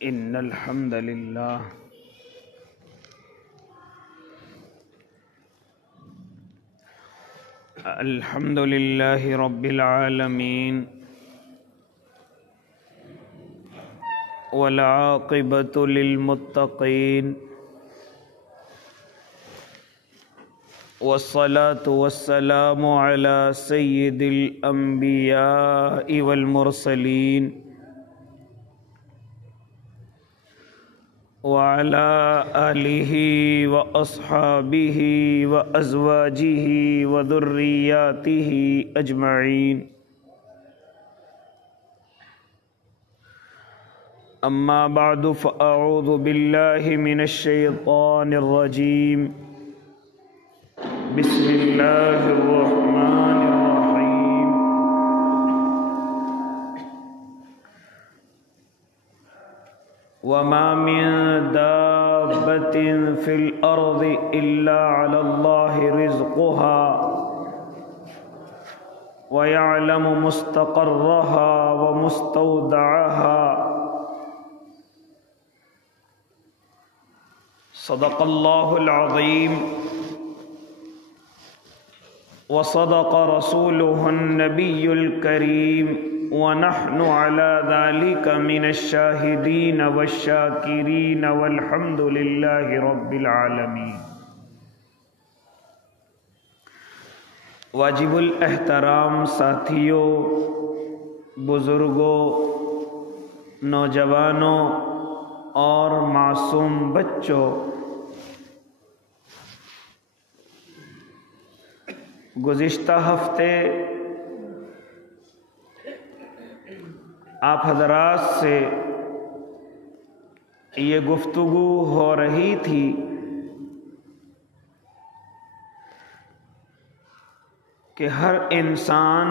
إن الحمد لله رب العالمين والعاقبة للمتقين والصلاة والسلام على سيد الأنبياء والمرسلين وعلى آلہ وأصحابہ وأزواجہ وذریاتہ اجمعین اما بعد فأعوذ باللہ من الشیطان الرجیم بسم اللہ الرحمن الرحیم وما من دابة في الأرض إلا على الله رزقها ويعلم مستقرها ومستودعها صدق الله العظيم وصدق رسوله النبي الكريم ونحن على ذلك من الشاهدين والشاكرين والحمد لله رب العالمين. واجب الاحترام ساتھیوں، بزرگوں، نوجوانوں اور معصوم بچوں، گزشتہ ہفتے آپ حضرات سے یہ گفتگو ہو رہی تھی کہ ہر انسان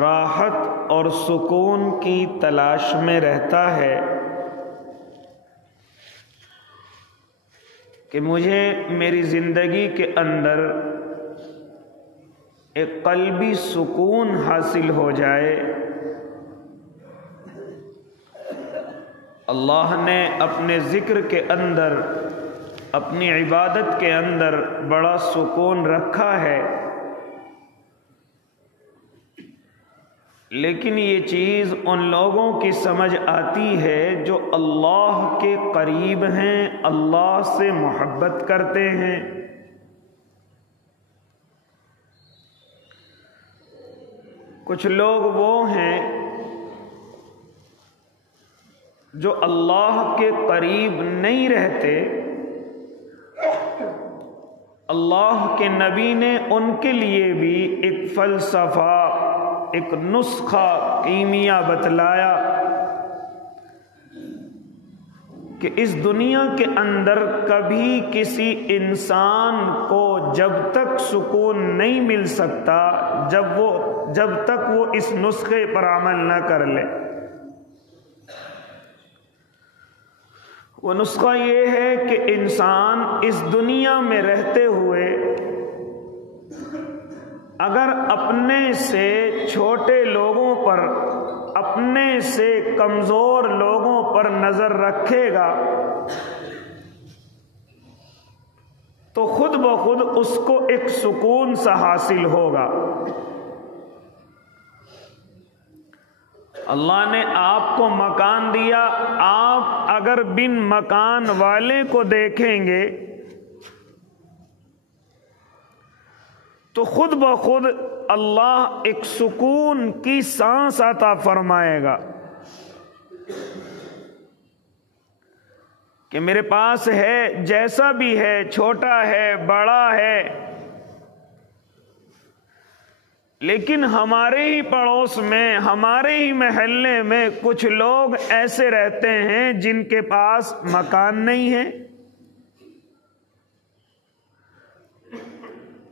راحت اور سکون کی تلاش میں رہتا ہے کہ مجھے میری زندگی کے اندر ایک قلبی سکون حاصل ہو جائے. اللہ نے اپنے ذکر کے اندر، اپنی عبادت کے اندر بڑا سکون رکھا ہے، لیکن یہ چیز ان لوگوں کی سمجھ آتی ہے جو اللہ کے قریب ہیں، اللہ سے محبت کرتے ہیں. کچھ لوگ وہ ہیں جو اللہ کے قریب نہیں رہتے. اللہ کے نبی نے ان کے لیے بھی ایک فلسفہ، ایک نسخہ، کیمیا بتلایا کہ اس دنیا کے اندر کبھی کسی انسان کو جب تک سکون نہیں مل سکتا جب تک وہ اس نسخے پر عمل نہ کر لے. وہ نسخہ یہ ہے کہ انسان اس دنیا میں رہتے ہوئے اگر اپنے سے چھوٹے لوگوں پر، اپنے سے کمزور لوگوں پر نظر رکھے گا تو خود بخود اس کو ایک سکون سا حاصل ہوگا. اللہ نے آپ کو مکان دیا، آپ اگر بن مکان والے کو دیکھیں گے تو خود بخود اللہ ایک سکون کی سانس عطا فرمائے گا کہ میرے پاس ہے، جیسا بھی ہے، چھوٹا ہے، بڑا ہے، لیکن ہمارے ہی پڑوس میں، ہمارے ہی محلے میں کچھ لوگ ایسے رہتے ہیں جن کے پاس مکان نہیں ہے.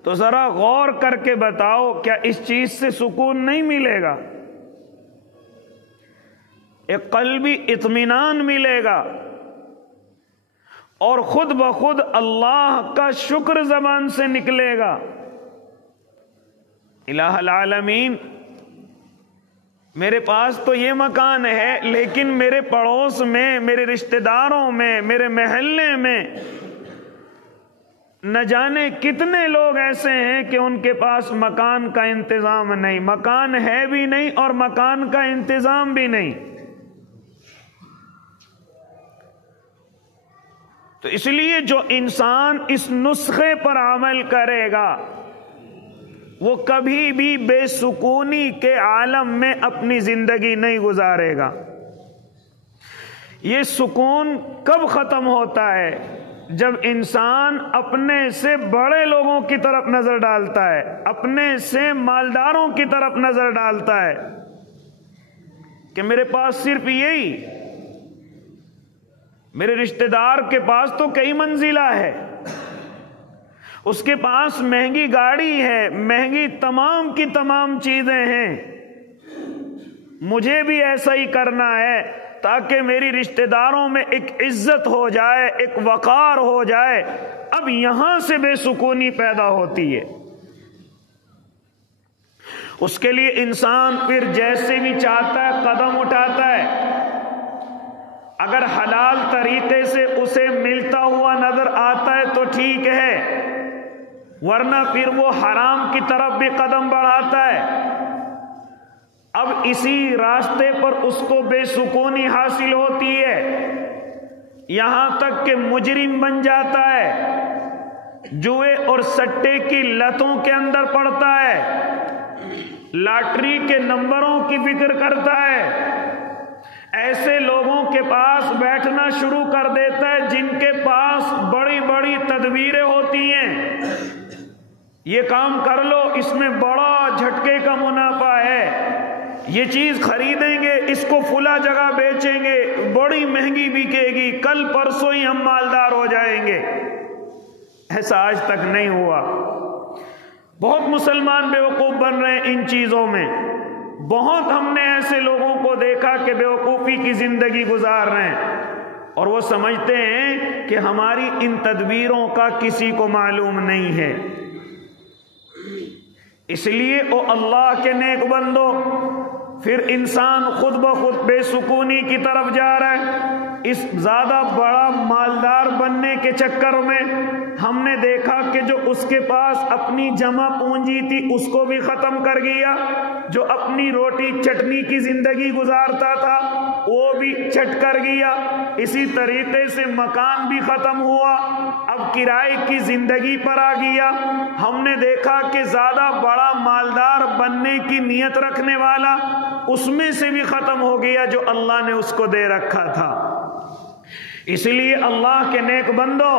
تو ذرا غور کر کے بتاؤ، کیا اس چیز سے سکون نہیں ملے گا؟ ایک قلبی اطمینان ملے گا اور خود بخود اللہ کا شکر زبان سے نکلے گا. الہ العالمین میرے پاس تو یہ مکان ہے، لیکن میرے پڑوس میں، میرے رشتہ داروں میں، میرے محلے میں نہ جانے کتنے لوگ ایسے ہیں کہ ان کے پاس مکان کا انتظام نہیں، مکان ہے بھی نہیں اور مکان کا انتظام بھی نہیں۔ تو اس لیے جو انسان اس نسخے پر عمل کرے گا وہ کبھی بھی بے سکونی کے عالم میں اپنی زندگی نہیں گزارے گا۔ یہ سکون کب ختم ہوتا ہے؟ جب انسان اپنے سے بڑے لوگوں کی طرف نظر ڈالتا ہے، اپنے سے مالداروں کی طرف نظر ڈالتا ہے کہ میرے پاس صرف یہی، میرے رشتہ دار کے پاس تو کئی منزلہ ہے، اس کے پاس مہنگی گاڑی ہے، مہنگی تمام کی تمام چیزیں ہیں، مجھے بھی ایسا ہی کرنا ہے تاکہ میری رشتہ داروں میں ایک عزت ہو جائے، ایک وقار ہو جائے۔ اب یہاں سے بے سکونی پیدا ہوتی ہے۔ اس کے لیے انسان پھر جیسے بھی چاہتا ہے قدم اٹھاتا ہے۔ اگر حلال طریقے سے اسے ملتا ہوا نظر آتا ہے تو ٹھیک ہے، ورنہ پھر وہ حرام کی طرف بھی قدم بڑھاتا ہے۔ اب اسی راستے پر اس کو بے سکونی حاصل ہوتی ہے، یہاں تک کہ مجرم بن جاتا ہے، جوئے اور سٹے کی لتوں کے اندر پڑتا ہے، لاٹری کے نمبروں کی فکر کرتا ہے، ایسے لوگوں کے پاس بیٹھنا شروع کر دیتا ہے جن کے پاس بڑی بڑی تدبیریں ہوتی ہیں۔ یہ کام کر لو، اس میں بڑا جھٹکے کا منافع ہے، یہ چیز خریدیں گے، اس کو فلاں جگہ بیچیں گے، بڑی مہنگی بکے گی، کل پرسوں ہی ہم مالدار ہو جائیں گے۔ ایسا آج تک نہیں ہوا۔ بہت مسلمان بیوقوف بن رہے ہیں ان چیزوں میں، بہت ہم نے ایسے لوگوں کو دیکھا کہ بیوقوفی کی زندگی گزار رہے ہیں، اور وہ سمجھتے ہیں کہ ہماری ان تدبیروں کا کسی کو معلوم نہیں ہے۔ اس لیے او اللہ کے نیک بندو، پھر انسان خود بخود بے سکونی کی طرف جا رہا ہے۔ اس زیادہ بڑا مالدار بننے کے چکر میں ہم نے دیکھا کہ جو اس کے پاس اپنی جمع پونجی تھی اس کو بھی ختم کر گیا، جو اپنی روٹی چٹنی کی زندگی گزارتا تھا وہ بھی چٹ کر گیا، اسی طریقے سے مکان بھی ختم ہوا، اب کرائے کی زندگی پر آ گیا۔ ہم نے دیکھا کہ زیادہ بڑا مالدار بننے کی نیت رکھنے والا اس میں سے بھی ختم ہو گیا جو اللہ نے اس کو دے رکھا تھا۔ اس لیے اللہ کے نیک بندو،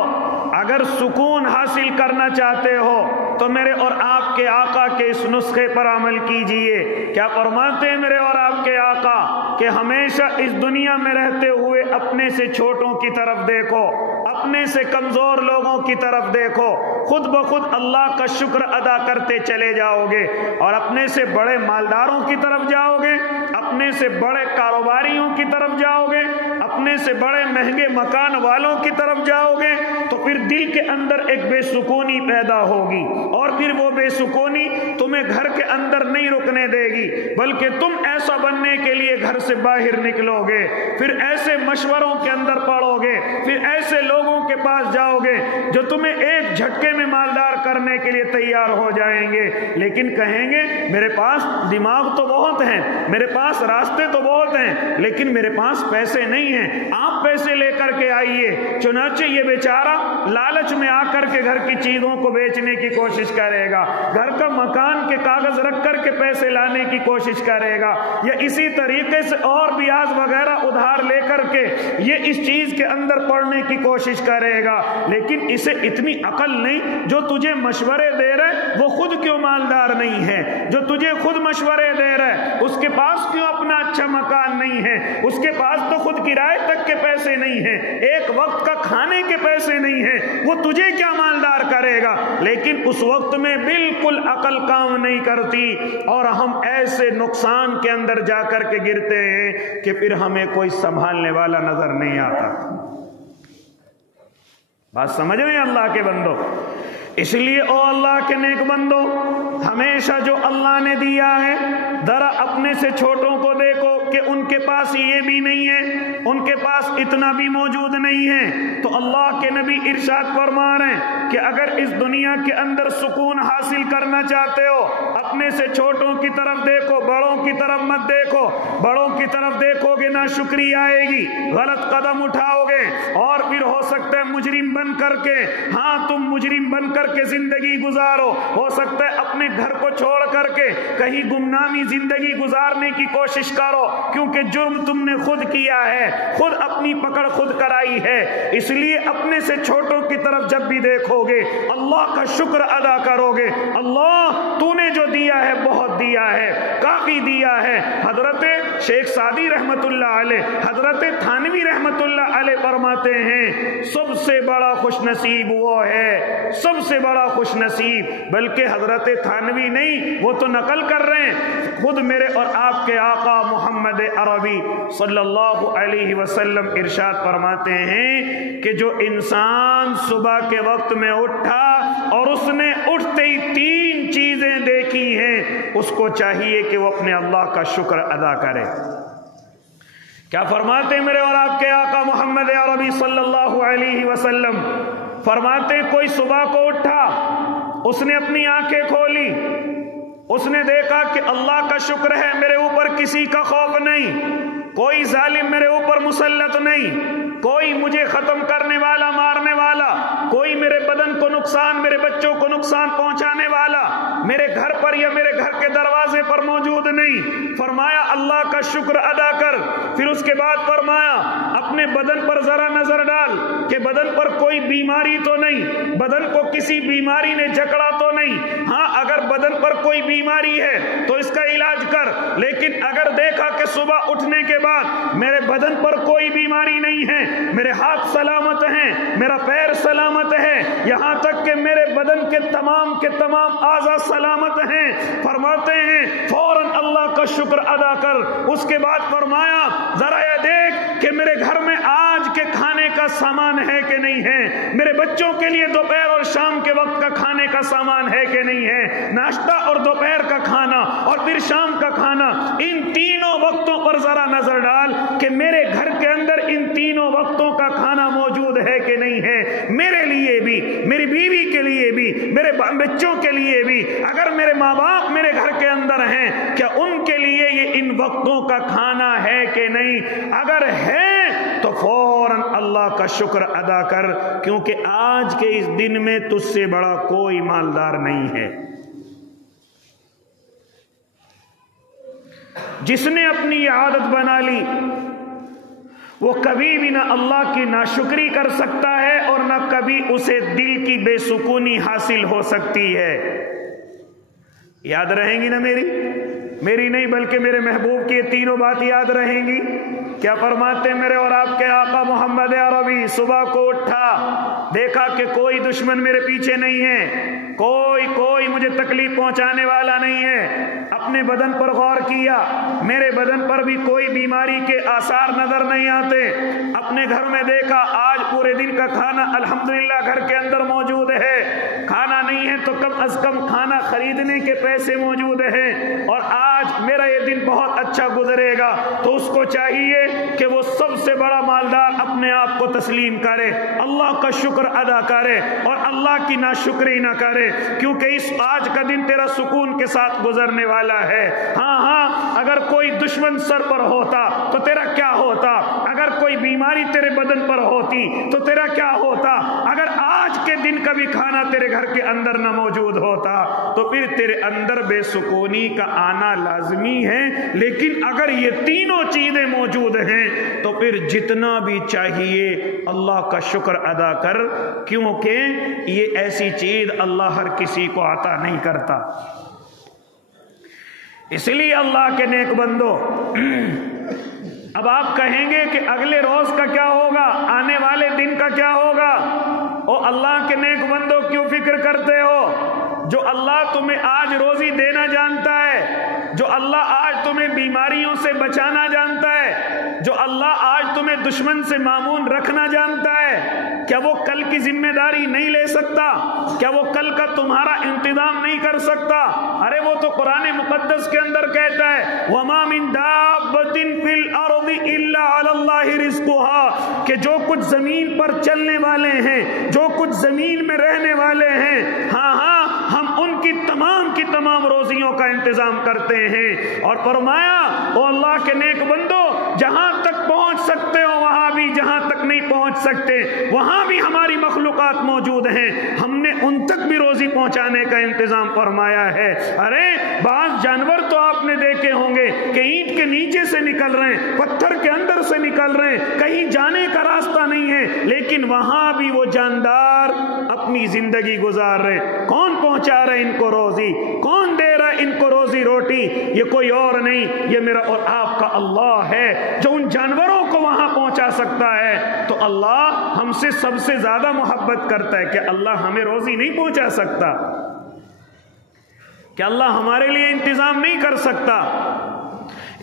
اگر سکون حاصل کرنا چاہتے ہو تو میرے اور آپ کے آقا کے اس نسخے پر عمل کیجئے۔ کیا فرماتے ہیں میرے اور آپ کے آقا کہ ہمیشہ اس دنیا میں رہتے ہوئے اپنے سے چھوٹوں کی طرف دیکھو، اپنے سے کمزور لوگوں کی طرف دیکھو، خود بخود اللہ کا شکر ادا کرتے چلے جاؤ گے، اور اپنے سے بڑے مالداروں کی طرف جاؤ گے، اپنے سے بڑے کاروباریوں کی طرف جاؤ گے، اپنے سے بڑے مہنگے مکان والوں کی طرف جاؤ گے، تو پھر دل کے اندر ایک بے سکونی پیدا ہوگی، اور پھر وہ بے سکونی تمہیں گھر کے اندر نہیں رکنے دے گی، بلکہ تم ایسا بننے کے لیے گھر سے باہر نکلو گے، پھر ایسے مشوروں کے اندر پڑو گے، پھر ایسے لوگوں کے پاس جاؤ گے جو تمہیں ایک جھٹکے میں مالدار کرنے کے لیے تیار ہو جائیں گے، لیکن کہیں گے میرے پاس دماغ تو بہت ہیں، میرے پاس راستے تو بہت ہیں، لیکن میرے پاس پیسے نہیں ہیں، آپ پیسے لے کر کے آئیے۔ چنانچہ یہ بیچارہ لالچ میں آ کر کے گھر کی چیزوں کو بیچنے کی کوشش کرے گا، گھر کا مکان کے کاغذ رکھ کر کے پیسے لانے کی کوشش کرے گا، یا اسی طریقے سے اور بیاج وغیرہ ادھار لے کر کے یہ اس چیز کے اندر پڑنے کی کوشش کرے گا، لیکن اسے اتنی عقل نہیں، جو تجھے مشورے دے رہے وہ خود کیوں مالدار نہیں ہے، جو تجھے خود مشورے دے رہے اس کے پاس کیوں اپنا اچھا مکان نہیں ہے، اس کے پاس تو خود کرائے تک کے پیسے نہیں ہیں، ایک وقت کا کھانے کے پیسے نہیں ہیں، وہ تجھے کیا مالدار کرے گا؟ لیکن اس وقت میں بالکل عقل کام نہیں کرتی، اور ہم ایسے نقصان کے اندر جا کر کے گرتے ہیں کہ پھر ہمیں کوئی سنبھالنے والا نظر نہیں آتا۔ بات سمجھ رہے ہیں اللہ کے بندو؟ اس لیے او اللہ کے نیک بندو، ہمیشہ جو اللہ نے دیا ہے ذرا اپنے سے چھوٹوں کو کہ ان کے پاس یہ بھی نہیں ہے، ان کے پاس اتنا بھی موجود نہیں ہے۔ تو اللہ کے نبی ارشاد فرما رہے ہیں کہ اگر اس دنیا کے اندر سکون حاصل کرنا چاہتے ہو، اپنے سے چھوٹوں کی طرف دیکھو، بڑوں کی طرف مت دیکھو۔ بڑوں کی طرف دیکھو گے ناشکری آئے گی، غلط قدم اٹھاؤ گے، اور پھر ہو سکتا ہے مجرم بن کر کے، ہاں تم مجرم بن کر کے زندگی گزارو، ہو سکتا ہے اپنے گھر کو چھوڑ کر کے کہیں گمنامی زندگی گزارنے کی کوشش کرو، کیونکہ جرم تم نے خود کیا ہے، خود اپنی پکڑ خود کرائی ہے۔ اس لیے اپنے سے چھوٹوں کی طرف جب بھی دیکھو گے اللہ کا شکر ادا کرو گے، اللہ تو نے جو دیا ہے بہت دیا ہے، کافی دیا ہے۔ حضرت شیخ سعدی رحمت اللہ علیہ، حضرت تھانوی رحمت اللہ علیہ فرماتے ہیں سب سے بڑا خوش نصیب وہ ہے، سب سے بڑا خوش نصیب، بلکہ حضرت تھانوی نہیں، وہ تو نقل کر رہے ہیں، خود میرے اور آپ کے آقا محمد عربی صلی اللہ علیہ وسلم ارشاد فرماتے ہیں کہ جو انسان صبح کے وقت میں اٹھا اور اس نے اٹھتے ہی 3 چیزیں دیکھی ہیں، اس کو چاہیے کہ وہ اپنے اللہ کا شکر ادا کرے۔ کیا فرماتے ہیں میرے اور آپ کے آقا محمد عربی صلی اللہ علیہ وسلم؟ فرماتے ہیں کوئی صبح کو اٹھا، اس نے اپنی آنکھیں کھولی، اس نے دیکھا کہ اللہ کا شکر ہے میرے اوپر کسی کا خوف نہیں، کوئی ظالم میرے اوپر مسلط نہیں، کوئی مجھے ختم کرنے والا مارنے والا، کوئی میرے بدن کو نقصان، میرے بچوں کو نقصان پہنچانے والا میرے گھر پر یا میرے گھر کے دروازے پر موجود نہیں۔ فرمایا اللہ کا شکر ادا کر۔ پھر اس کے بعد فرمایا اپنے بدن پر ذرا نظر ڈال کہ بدن پر کوئی بیماری تو نہیں، بدن کو کسی بیماری نے جکڑا تو نہیں، ہاں اگر بدن پر کوئی بیماری ہے تو اس کا علاج کر، لیکن اگر دیکھا کہ صبح اٹھنے کے بعد میرے بدن پر کوئی بیماری نہیں ہے، میرے ہاتھ سلامت ہیں، میرا پیر سلامت ہے، یہاں تک کہ میرے بدن کے تمام اعضاء سلامت ہیں، فرماتے ہیں فوراً اللہ کا شکر ادا کر۔ اس کے بعد فرمایا ذرا یہ دیکھ کہ میرے گھر میں آج کے کھانے کا سامان ہے کہ نہیں ہے، میرے بچوں کے لیے دوپہر اور شام کے وقت کا کھانے کا سامان ہے کہ نہیں ہے، ناشتہ اور دوپہر کا کھانا اور پھر شام کا کھانا، ان تینوں وقتوں پر ذرا نظر ڈال کہ میرے گھر کے اندر ان تینوں وقتوں کا کھانا موجود ہے کہ نہیں ہے، میرے لیے بھی، میری بیوی کے لیے بھی، میرے بچوں کے لیے بھی، اگر میرے ماں باپ میرے گھر کے اندر ہیں کیا ان کے لیے یہ ان وقتوں کا کھانا ہے کہ نہیں، اگر ہے تو فوراً اللہ کا شکر ادا کر، کیونکہ آج کے اس دن میں تجھ سے بڑا کوئی مالدار نہیں ہے۔ جس نے اپنی عادت بنا لی وہ کبھی بھی نہ اللہ کی ناشکری کر سکتا ہے اور نہ کبھی اسے دل کی بے سکونی حاصل ہو سکتی ہے۔ یاد رہیں گی نا میری نہیں بلکہ میرے محبوب کی یہ تینوں بات یاد رہیں گی۔ کیا فرماتے ہیں میرے اور آپ کے آقا محمد عربی؟ صبح کو اٹھا، دیکھا کہ کوئی دشمن میرے پیچھے نہیں ہے، کوئی مجھے تکلیف پہنچانے والا نہیں ہے، اپنے بدن پر غور کیا، میرے بدن پر بھی کوئی بیماری کے آثار نظر نہیں آتے، اپنے گھر میں دیکھا آج پورے دن کا کھانا الحمدللہ گھر کے اندر موجود ہے، کھانا نہیں ہے تو کم از کم کھانا خریدنے کے پیسے موجود ہیں، اور آج میرا یہ دن بہت اچھا گزرے گا، تو اس کو چاہیے کہ وہ سب سے بڑا مالدار اپنے آپ کو تسلیم کرے، اللہ کا شکر ادا کرے اور اللہ کی ناشکری نہ کرے، کیونکہ اس آج کا دن تیرا سکون کے ساتھ گزرنے والا ہے۔ ہاں اگر کوئی دشمن سر پر ہوتا تو تیرا کیا ہوتا، اگر کوئی بیماری تیرے بدن پر ہوتی تو تیرا کیا ہوتا، اگر آج کے دن کا بھی کھانا تیرے گھر کے اندر نہ موجود ہوتا تو پھر تیرے اندر بے سکونی کا آنا لازمی ہے۔ لیکن اگر یہ تینوں چیزیں موجود ہیں تو پھر جتنا بھی چاہیے اللہ کا شکر ادا کر، کیونکہ یہ ایسی چیز اللہ ہر کسی کو عطا نہیں کرتا۔ اس لیے اللہ کے نیک بندو، اب آپ کہیں گے کہ اگلے روز کا کیا ہوگا، آنے والے دن کا کیا ہوگا؟ او اللہ کے نیک بندو کیوں فکر کرتے ہو؟ جو اللہ تمہیں آج روزی دینا جانتا ہے، جو اللہ آج تمہیں بیماریوں سے بچانا جانتا ہے، جو اللہ آج تمہیں دشمن سے مامون رکھنا جانتا ہے، کیا وہ کل کی ذمہ داری نہیں لے سکتا؟ کیا وہ کل کا تمہارا انتظام نہیں کر سکتا؟ ارے وہ تو قرآن مقدس کے اندر کہتا ہے وَمَا مِن دَابَّةٍ دابۃ فی الارض الا علی اللہ رزقها، کہ جو کچھ زمین پر چلنے والے ہیں، جو کچھ زمین میں رہنے والے ہیں، ہاں ہم ان کی تمام روزیوں کا انتظام کرتے ہیں۔ اور فرمایا او اللہ کے نیک بندو، جہاں تک پہنچ سکتے ہو وہاں بھی، جہاں تک نہیں پہنچ سکتے وہاں بھی ہماری مخلوقات موجود ہیں، ہم نے ان تک بھی روزی پہنچانے کا انتظام فرمایا ہے۔ ارے بعض جانور تو آپ نے دیکھے ہوں گے کہ اینٹ کے نیچے سے نکل رہے ہیں، پتھر کے اندر سے نکل رہے ہیں، کہیں جانے کا راستہ نہیں ہے، لیکن وہاں بھی وہ جاندار اپنی زندگی گزار رہے۔ کون پہنچا رہے ان کو روزی؟ کون دے رہا ان کو روزی روٹی؟ یہ کوئی اور نہیں، یہ میرا اور آپ کا اللہ ہے جو ان جانوروں کو وہاں پہنچا سکتا ہے۔ تو اللہ ہم سے سب سے زیادہ محبت کرتا ہے کہ اللہ ہمیں روزی نہیں پہنچا سکتا؟ کہ اللہ ہمارے لیے انتظام نہیں کر سکتا؟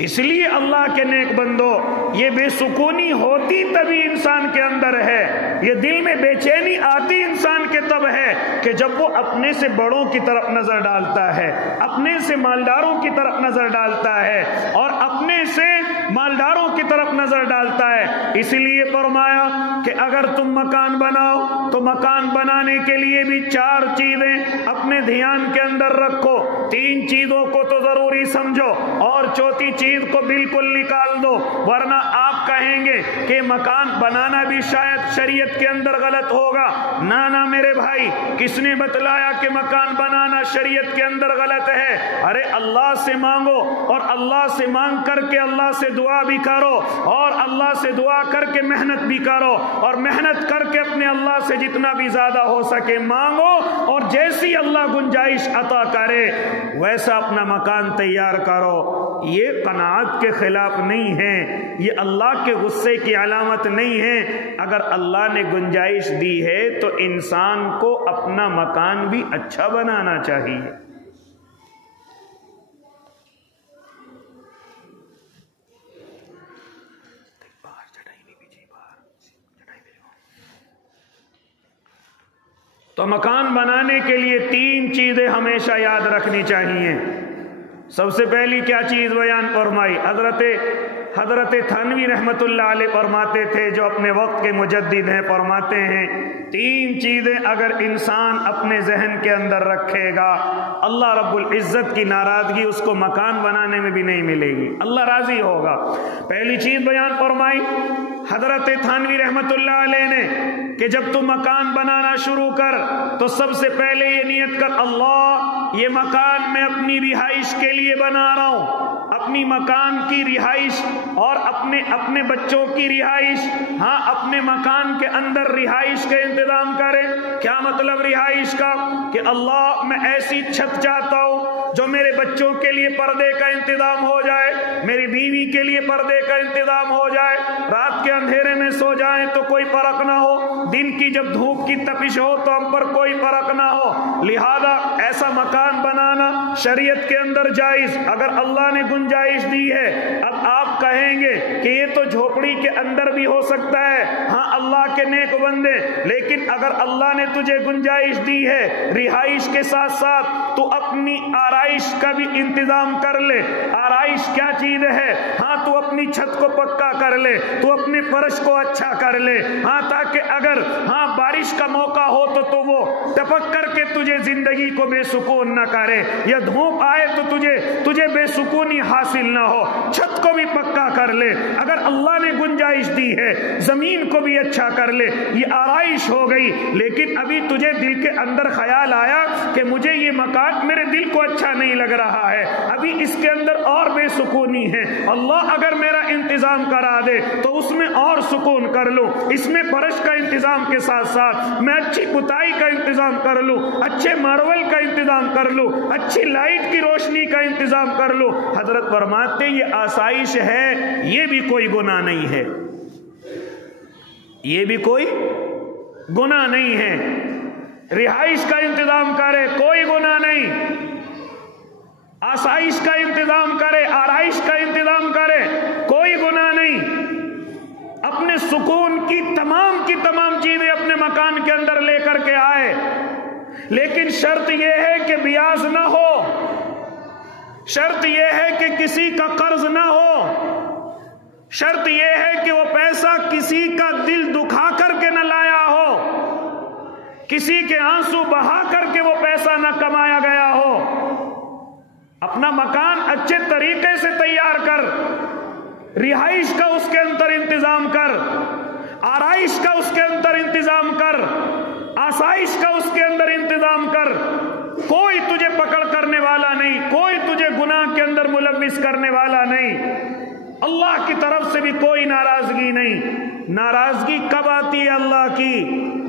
اس لیے اللہ کے نیک بندو، یہ بے سکونی ہوتی تبھی انسان کے اندر ہے، یہ دل میں بے چینی آتی انسان کے تب ہے کہ جب وہ اپنے سے بڑوں کی طرف نظر ڈالتا ہے، اپنے سے مالداروں کی طرف نظر ڈالتا ہے، اور اپنے سے مالداروں کی طرف نظر ڈالتا ہے۔ اسی لیے فرمایا کہ اگر تم مکان بناؤ تو مکان بنانے کے لیے بھی 4 چیزیں اپنے دھیان کے اندر رکھو، 3 چیزوں کو تو ضروری سمجھو اور چوتھی چیز کو بالکل نکال دو، ورنہ آپ کہیں گے کہ مکان بنانا بھی شاید شریعت کے اندر غلط ہوگا۔ نہ میرے بھائی، کس نے بتلایا کہ مکان بنانا شریعت کے اندر غلط ہے؟ ارے اللہ سے مانگو، اور اللہ سے مانگ کر کے اللہ سے دعا بھی کرو، اور اللہ سے دعا کر کے محنت بھی کرو، اور محنت کر کے اپنے اللہ سے جتنا بھی زیادہ ہو سکے مانگو، اور جیسی اللہ گنجائش عطا کرے ویسا اپنا مکان تیار کرو۔ یہ قناعت کے خلاف نہیں ہے، یہ اللہ کے غصے کی علامت نہیں ہے۔ اگر اللہ نے گنجائش دی ہے تو انسان کو اپنا مکان بھی اچھا بنانا چاہیے۔ تو مکان بنانے کے لیے 3 چیزیں ہمیشہ یاد رکھنی چاہیے۔ سب سے پہلی کیا چیز بیان فرمائی؟ حضرت تھانوی رحمت اللہ علیہ فرماتے تھے، جو اپنے وقت کے مجدد ہیں، فرماتے ہیں 3 چیزیں اگر انسان اپنے ذہن کے اندر رکھے گا، اللہ رب العزت کی ناراضگی اس کو مکان بنانے میں بھی نہیں ملے گی، اللہ راضی ہوگا۔ پہلی چیز بیان فرمائی حضرت تھانوی رحمت اللہ علیہ نے کہ جب تم مکان بنانا شروع کر تو سب سے پہلے یہ نیت کر، اللہ یہ مکان میں اپنی رہائش کے لیے بنا رہا ہوں، اپنی مکان کی رہائش اور اپنے بچوں کی رہائش، ہاں اپنے مکان کے اندر رہائش کا انتظام کریں۔ کیا مطلب رہائش کا؟ کہ اللہ میں ایسی چھت چاہتا ہوں جو میرے بچوں کے لیے پردے کا انتظام ہو جائے، میری بیوی کے لیے پردے کا انتظام ہو جائے، رات کے اندھیرے میں سو جائیں تو کوئی فرق نہ ہو، دن کی جب دھوپ کی تپش ہو تو ہم پر کوئی فرق نہ ہو۔ لہذا ایسا مکان بنانا شریعت کے اندر جائز، اگر اللہ نے گنجائش دی ہے۔ اب آپ کہیں گے کہ یہ تو جھوپڑی کے اندر بھی ہو سکتا ہے، ہاں اللہ کے نیک بندے، لیکن اگر اللہ نے تجھے گنجائش دی ہے رہائش کے ساتھ ساتھ تو اپنی آرائش کا بھی انتظام کر لے۔ آرائش کیا چیز ہے؟ ہاں تو اپنی چھت کو پکا کر لے، تو اپنے فرش کو اچھا کر لے، ہاں تاکہ اگر بارش کا موقع ہو تو وہ ٹپک کر کے تجھے زندگی کو بے سکون نہ کرے، یا دھوپ آئے تو تجھے بے سکونی حاصل نہ ہو۔ چھت کو بھی پکا کر لے، اگر اللہ نے گنجائش دی ہے زمین کو بھی اچھا کر لے، یہ آرائش ہو گئی۔ لیکن ابھی تجھے دل کے اندر خیال آیا کہ مجھے یہ مکان میرے دل کو اچھا نہیں لگ رہا ہے، ابھی اس کے اندر اور بے سکونی ہے، اللہ اگر میرا انتظام کرا دے تو اس میں اور سکون کر لوں، اس میں فرش کا انتظام کے ساتھ ساتھ میں اچھی پتائی کا انتظام کر لوں، اچھے مارول کا انتظام کر لوں، اچھی لائٹ کی روشنی کا انتظام کر لوں۔ حضرت فرماتے یہ آسائش ہے، یہ بھی کوئی گناہ نہیں ہے، یہ بھی کوئی گناہ نہیں ہے۔ رہائش کا انتظام کرے کوئی گناہ نہیں، آسائش کا انتظام کرے، آرائش کا انتظام کرے کوئی گناہ نہیں۔ اپنے سکون کی تمام چیزیں اپنے مکان کے اندر لے کر کے آئے، لیکن شرط یہ ہے کہ بیاض نہ ہو، شرط یہ ہے کہ کسی کا قرض نہ ہو، شرط یہ ہے کہ وہ پیسہ کسی کا دل دکھا کر کے نہ لایا ہو، کسی کے آنسو بہا کر کے وہ پیسہ نہ کمایا گیا ہو۔ اپنا مکان اچھے طریقے سے تیار کر، رہائش کا اس کے اندر انتظام کر، آرائش کا اس کے اندر انتظام کر، آسائش کا اس کے اندر انتظام کر۔ کوئی تجھے پکڑ کرنے والا نہیں، کوئی تجھے گناہ کے اندر ملوث کرنے والا نہیں، اللہ کی طرف سے بھی کوئی ناراضگی نہیں۔ ناراضگی کب آتی ہے اللہ کی؟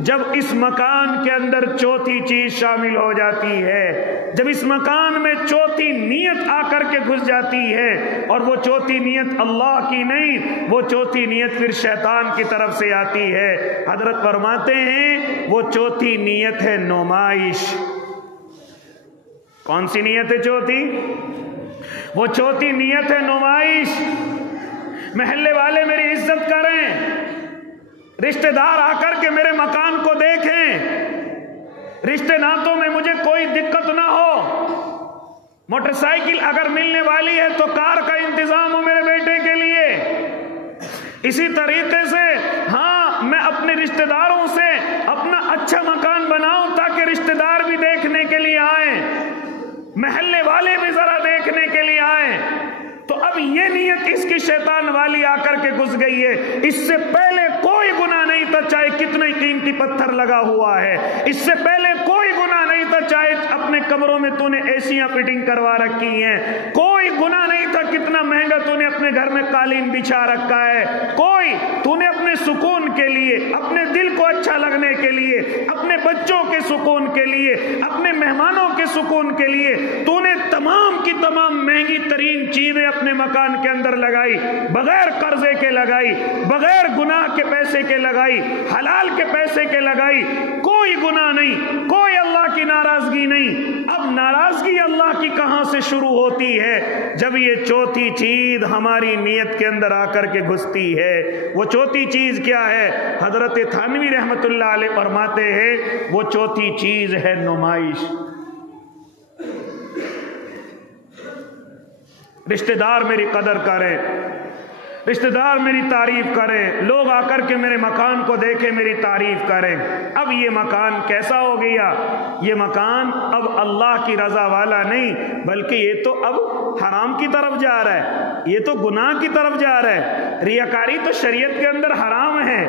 جب اس مکان کے اندر چوتھی چیز شامل ہو جاتی ہے، جب اس مکان میں چوتھی نیت آ کر کے گھس جاتی ہے، اور وہ چوتھی نیت اللہ کی نہیں، وہ چوتھی نیت پھر شیطان کی طرف سے آتی ہے۔ حضرت فرماتے ہیں وہ چوتھی نیت ہے نمائش۔ کون سی نیت ہے چوتھی؟ وہ چوتھی نیت ہے نمائش۔ محلے والے میری عزت کریں، رشتہ دار آ کر کے میرے مکان کو دیکھیں، رشتے ناتوں میں مجھے کوئی دقت نہ ہو، موٹر سائیکل اگر ملنے والی ہے تو کار کا انتظام ہو میرے بیٹے کے لیے۔ اسی طریقے سے ہاں میں اپنے رشتہ داروں سے اپنا اچھا مکان بناؤں تاکہ رشتہ دار بھی دیکھنے کے لیے آئیں، محلے والے بھی ذرا دیکھنے کے لیے آئیں۔ تو اب یہ نیت اس کی شیطان والی آ کر کے گھس گئی ہے۔ اس سے پہلے کوئی گناہ نہیں تھا، چاہے کتنے قیمتی پتھر لگا ہوا ہے، اس سے پہلے کوئی گناہ نہیں تھا، چاہے اپنے کمروں میں تو نے ایسیاں فٹنگ کروا رکھی ہیں، کوئی گناہ نہیں تھا کتنا مہنگا تو نے اپنے گھر میں قالین بچھا رکھا ہے، کوئی تو نے اپنے سکون کے لیے، اپنے دل کو اچھا لگنے کے لیے، اپنے بچوں کے سکون کے لیے، اپنے مہمانوں کے سکون کے لیے تو نے تمام کی تمام مہنگی ترین چیزیں اپنے مکان کے اندر لگائی، بغیر قرضے کے لگائی، بغیر گناہ کے پیسے کے لگائی، حلال کے پیسے کے لگائی۔ کوئی گناہ نہیں، کوئی اللہ کی ناراضگی نہیں۔ اب ناراضگی اللہ کی کہاں سے شروع ہوتی ہے؟ جب یہ چوتھی چیز ہماری نیت کے اندر آ کر کے گھستی ہے۔ وہ چوتھی چیز کیا ہے؟ حضرت تھانوی رحمت اللہ علیہ فرماتے ہیں وہ چوتھی چیز ہے نمائش۔ رشتہ دار میری قدر کریں، رشتہ دار میری تعریف کریں، لوگ آ کر کے میرے مکان کو دیکھیں، میری تعریف کریں۔ اب یہ مکان کیسا ہو گیا؟ یہ مکان اب اللہ کی رضا والا نہیں، بلکہ یہ تو اب حرام کی طرف جا رہا ہے، یہ تو گناہ کی طرف جا رہا ہے۔ ریاکاری تو شریعت کے اندر حرام ہے،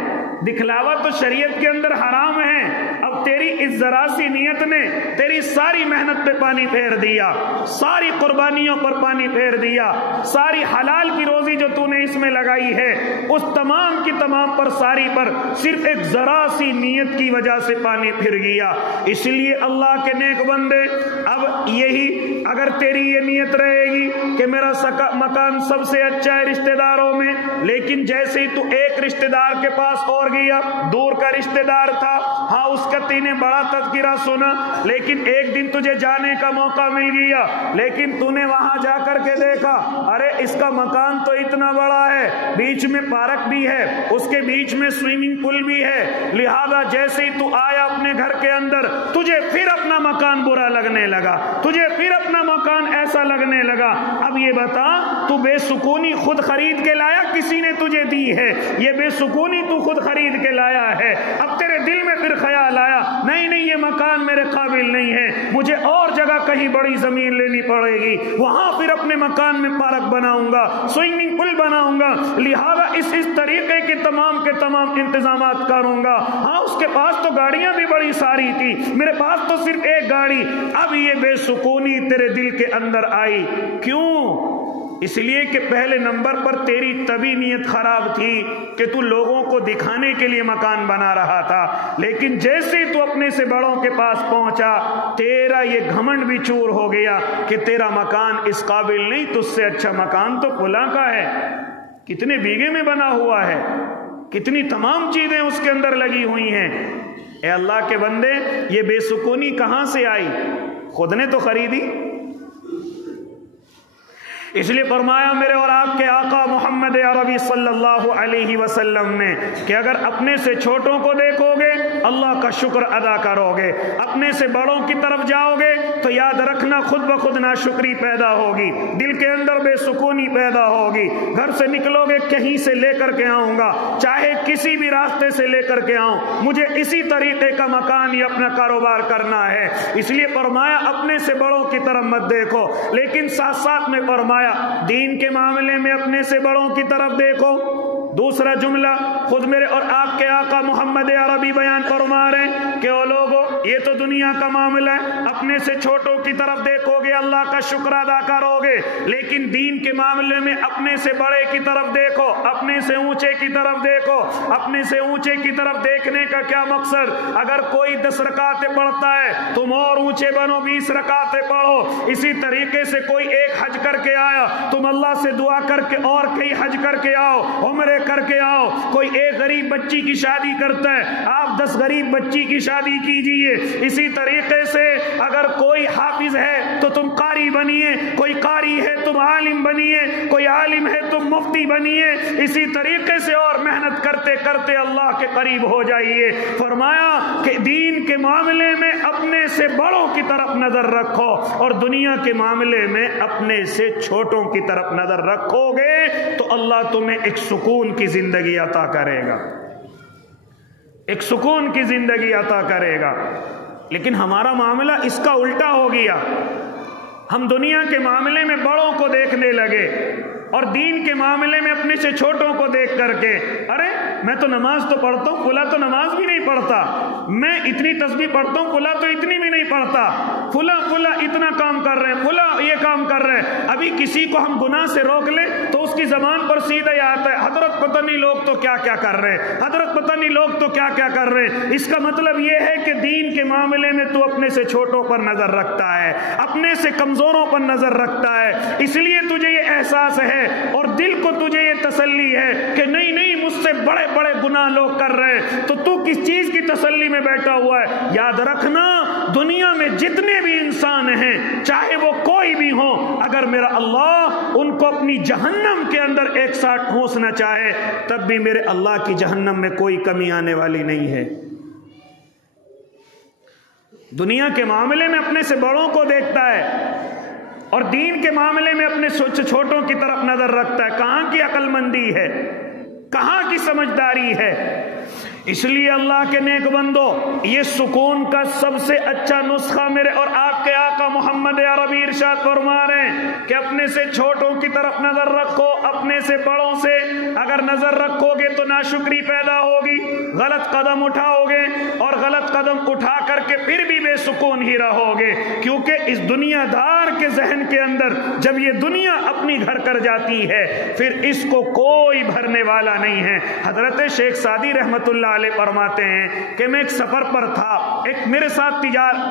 دکھلاوا تو شریعت کے اندر حرام ہے۔ اب تیری اس ذرا سی نیت نے تیری ساری محنت پہ پانی پھیر دیا، ساری قربانیوں پر پانی پھیر دیا، ساری حلال کی روزی جو تو نے اس میں لگائی ہے اس تمام کی تمام پر ساری پر صرف ایک ذرا سی نیت کی وجہ سے پانی پھر گیا۔ اس لیے اللہ کے نیک بندے، اب یہی اگر تیری یہ نیت رہے گی کہ میرا مکان سب سے اچھا ہے رشتہ داروں میں، لیکن جیسے ہی تو ایک رشتہ دار کے پاس اور گیا، دور کا رشتہ دار تھا، ہاں اس کا تینے بڑا تذکرہ سنا، لیکن ایک دن تجھے جانے کا موقع مل گیا، لیکن تو نے وہاں جا کر کے دیکھا ارے اس کا مکان تو اتنا بڑا ہے، بیچ میں پارک بھی ہے، اس کے بیچ میں سوئمنگ پول بھی ہے، لہذا جیسے ہی تو آیا اپنے گھر کے اندر تجھے پھر اپنا مکان برا لگنے لگا، تجھے پھر اپنا مکان ایسا لگنے لگا۔ اب یہ بتا تو بے سکونی خود خرید کے لایا کسی نے تجھے دی ہے؟ یہ بے سکونی تو خود خرید کے لایا ہے۔ اب تیرے دل میں پھر خیال آیا نہیں نہیں یہ مکان میرے قابل نہیں ہے، مجھے اور جگہ کہیں بڑی زمین لینی پڑے گی، وہاں پھر اپنے مکان میں پارک بناؤں گا، سوئمنگ پول بناؤں گا، لہذا اس طریقے کے تمام انتظامات کروں گا۔ ہاں اس کے پاس تو گاڑیاں بھی بڑی ساری تھی، میرے پاس تو صرف ایک گاڑی۔ اب یہ بے سکونی تیرے دل کے اندر آئی، کیوں؟ اس لیے کہ پہلے نمبر پر تیری طبی نیت خراب تھی کہ تو لوگوں کو دکھانے کے لیے مکان بنا رہا تھا، لیکن جیسے ہی تو اپنے سے بڑوں کے پاس پہنچا تیرا یہ گھمنڈ بھی چور ہو گیا کہ تیرا مکان اس قابل نہیں، تجھ سے اچھا مکان تو فلاں کا ہے، کتنے بیگھے میں بنا ہوا ہے، کتنی تمام چیزیں اس کے اندر لگی ہوئی ہیں۔ اے اللہ کے بندے، یہ بے سکونی کہاں سے آئی؟ خود نے تو خریدی۔ اس لیے فرمایا میرے اور آپ کے آقا محمد عربی صلی اللہ علیہ وسلم نے کہ اگر اپنے سے چھوٹوں کو دیکھو گے اللہ کا شکر ادا کرو گے، اپنے سے بڑوں کی طرف جاؤ گے تو یاد رکھنا خود بخود ناشکری پیدا ہوگی، دل کے اندر بے سکونی پیدا ہوگی۔ گھر سے نکلو گے کہیں سے لے کر کے آؤں گا، چاہے کسی بھی راستے سے لے کر کے آؤں، مجھے اسی طریقے کا مکان یا اپنا کاروبار کرنا ہے۔ اس لیے فرمایا اپنے سے بڑوں کی طرف مت دیکھو، لیکن ساتھ ساتھ میں فرمایا دین کے معاملے میں اپنے سے بڑوں کی طرف دیکھو۔ دوسرا جملہ خود میرے اور آپ کے آقا محمد عربی بیان فرما رہے ہیں کہ او لوگو یہ تو دنیا کا معاملہ ہے، اپنے سے چھوٹوں کی طرف دیکھو گے اللہ کا شکر ادا کرو گے، لیکن دین کے معاملے میں اپنے سے بڑے کی طرف دیکھو، اپنے سے اونچے کی طرف دیکھو۔ اپنے سے اونچے کی طرف دیکھنے کا کیا مقصد؟ اگر کوئی 10 رکعتیں پڑھتا ہے تم اور اونچے بنو، 20 رکعتیں پڑھو۔ اسی طریقے سے کوئی ایک حج کر کے آیا، تم اللہ سے دعا کر کے اور کئی حج کر کے آؤ، عمرے کر کے آؤ۔ کوئی ایک غریب بچی کی شادی کرتا ہے، آپ 10 غریب بچی کی شادی کیجئے۔ اسی طریقے سے اگر کوئی حافظ ہے تو تم قاری بنیے، کوئی قاری ہے تم عالم بنیے، کوئی عالم ہے تم مفتی بنیے۔ اسی طریقے سے اور محنت کرتے کرتے اللہ کے قریب ہو جائیے۔ فرمایا کہ دین کے معاملے میں اپنے سے بڑوں کی طرف نظر رکھو اور دنیا کے معاملے میں اپنے سے چھوٹوں کی طرف نظر رکھو گے تو اللہ تمہیں ایک سکون کی زندگی عطا کرے گا، ایک سکون کی زندگی عطا کرے گا۔ لیکن ہمارا معاملہ اس کا الٹا ہو گیا، ہم دنیا کے معاملے میں بڑوں کو دیکھنے لگے اور دین کے معاملے میں اپنے سے چھوٹوں کو دیکھ کر کے ارے میں تو نماز تو پڑھتا ہوں، فلاں تو نماز بھی نہیں پڑھتا، میں اتنی تسبیح پڑھتا ہوں، فلاں تو اتنی بھی نہیں پڑھتا، فلاں اتنا کام کر رہے ہیں، فلاں یہ کام کر رہے ہیں۔ ابھی کسی کو ہم گناہ سے روک لیں تو اس کی زبان پر سیدھا ہی آتا ہے حضرت پتہ نہیں لوگ تو کیا کیا کر رہے ہیں، حضرت پتہ نہیں لوگ تو کیا کیا کر رہے ہیں۔ اس کا مطلب یہ ہے کہ دین کے معاملے میں تو اپنے سے چھوٹوں پر نظر رکھتا ہے، اپنے سے کمزوروں پر نظر رکھتا ہے، اس لیے تجھے یہ احساس ہے اور دل کو تجھے یہ تسلی ہے کہ نہیں مجھ سے بڑے بڑے گناہ لوگ کر رہے ہیں، تو کس چیز کی تسلی میں بیٹھا ہوا ہے؟ یاد رکھنا دنیا میں جتنے بھی انسان ہیں چاہے وہ کوئی بھی ہو، اگر میرا اللہ ان کو اپنی جہنم کے اندر ایک ساتھ ٹھونسنا چاہے تب بھی میرے اللہ کی جہنم میں کوئی کمی آنے والی نہیں ہے۔ دنیا کے معاملے میں اپنے سے بڑوں کو دیکھتا ہے اور دین کے معاملے میں اپنے چھوٹوں کی طرف نظر رکھتا ہے۔ کہاں کی عقل مندی ہے، کہاں کی سمجھداری ہے؟ اس لیے اللہ کے نیک بندو، یہ سکون کا سب سے اچھا نسخہ میرے اور آپ کے آقا محمد عربی ارشاد فرما رہے ہیں کہ اپنے سے چھوٹوں کی طرف نظر رکھو، اپنے سے بڑوں سے اگر نظر رکھو گے تو ناشکری پیدا ہوگی، غلط قدم اٹھاؤ گے اور غلط قدم اٹھا کر کے پھر بھی بے سکون ہی رہو گے، کیونکہ اس دنیا دار کے ذہن کے اندر جب یہ دنیا اپنی گھر کر جاتی ہے پھر اس کو کوئی بھرنے والا نہیں ہے۔ حضرت شیخ سعدی رحمت اللہ علیہ فرماتے ہیں کہ میں ایک سفر پر تھا، ایک میرے ساتھ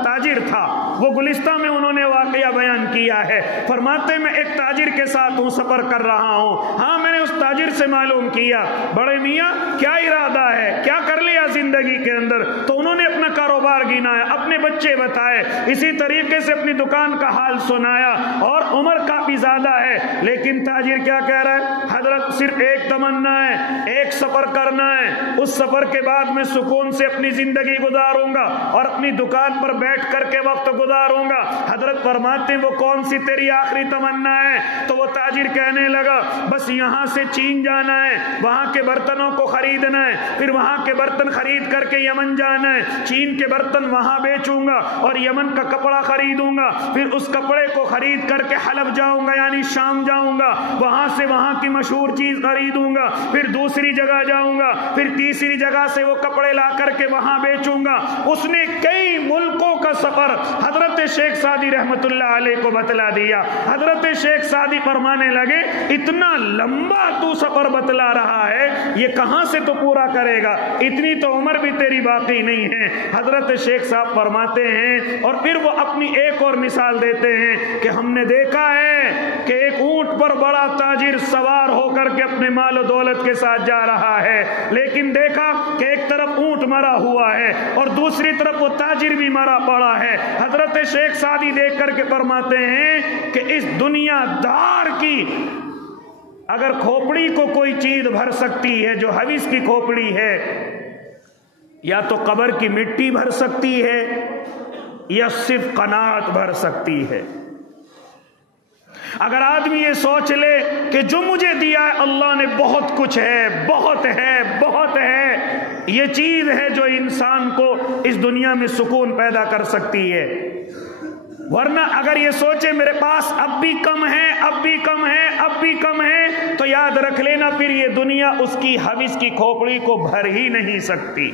تاجر تھا، وہ گلستہ میں انہوں نے واقعہ بیان کیا ہے۔ فرماتے میں ایک تاجر کے ساتھ ہوں، سفر کر رہا ہوں، ہاں میں نے اس تاجر سے معلوم کیا بڑے میاں کیا ارادہ ہے، کیا کر لیا زندگی کے اندر، تو انہوں نے اپنا کاروبار گنایا، اپنے بچے بتائے، اسی طریقے سے اپنی دکان کا حال سنایا اور عمر کافی زیادہ ہے، لیکن تاجر کیا کہہ رہا ہے؟ حضرت صرف ایک تمنا ہے، ایک سفر کرنا ہے، اس سفر کے بعد میں سکون سے اپنی زندگی گزاروں گا اور اپنی دکان پر بیٹھ کر کے وقت گزاروں گا۔ حضرت فرماتے ہیں وہ کون سی تیری آخری تمنا ہے؟ تو وہ تاجر کہنے لگا بس یہاں سے چین جانا ہے، وہاں کے برتنوں کو خریدنا ہے، پھر وہاں کے برتن خرید کر کے یمن جانا ہے، چین کے برتن وہاں بیچوں گا اور یمن کا کپڑا خریدوں گا، پھر اس کپڑے کو خرید کر کے حلب جاؤں گا یعنی شام جاؤں گا، وہاں سے وہاں کی مشہور چیز خریدوں گا، پھر دوسری جگہ جاؤں گا، پھر تیسری جگہ سے وہ کپڑے لا کر کے وہاں بیچوں گا۔ اس نے کئی ملکوں کا سفر حضرت شیخ سعدی رحمت اللہ علیہ کو بتلا دیا۔ حضرت شیخ سعدی فرمانے لگے اتنا لمبا تو سفر بتلا رہا ہے، یہ کہاں سے تو پورا کرے گا، اتنی تو عمر بھی تیری باقی نہیں ہے۔ حضرت شیخ صاحب فرماتے ہیں اور پھر وہ اپنی ایک اور مثال دیتے ہیں کہ ہم نے دیکھا ہے کہ ایک اونٹ پر بڑا تاجر سوار ہو کر کے اپنے مال و دولت کے ساتھ جا رہا ہے، لیکن دیکھا کہ ایک طرف اونٹ مرا ہوا ہے اور دوسری طرف وہ تاجر بھی مرا پڑا ہے۔ حضرت شیخ سعدی دیکھ کر کے فرماتے ہیں کہ اس دنیا دار کی اگر کھوپڑی کو کوئی چیز بھر سکتی ہے جو حویث کی کھوپڑی ہے، یا تو قبر کی مٹی بھر سکتی ہے یا صرف قناعت بھر سکتی ہے۔ اگر آدمی یہ سوچ لے کہ جو مجھے دیا ہے اللہ نے بہت کچھ ہے، بہت ہے، بہت ہے، یہ چیز ہے جو انسان کو اس دنیا میں سکون پیدا کر سکتی ہے۔ ورنہ اگر یہ سوچے میرے پاس اب بھی کم ہے، اب بھی کم ہے، اب بھی کم ہے، تو یاد رکھ لینا پھر یہ دنیا اس کی حویث کی کھوپڑی کو بھر ہی نہیں سکتی،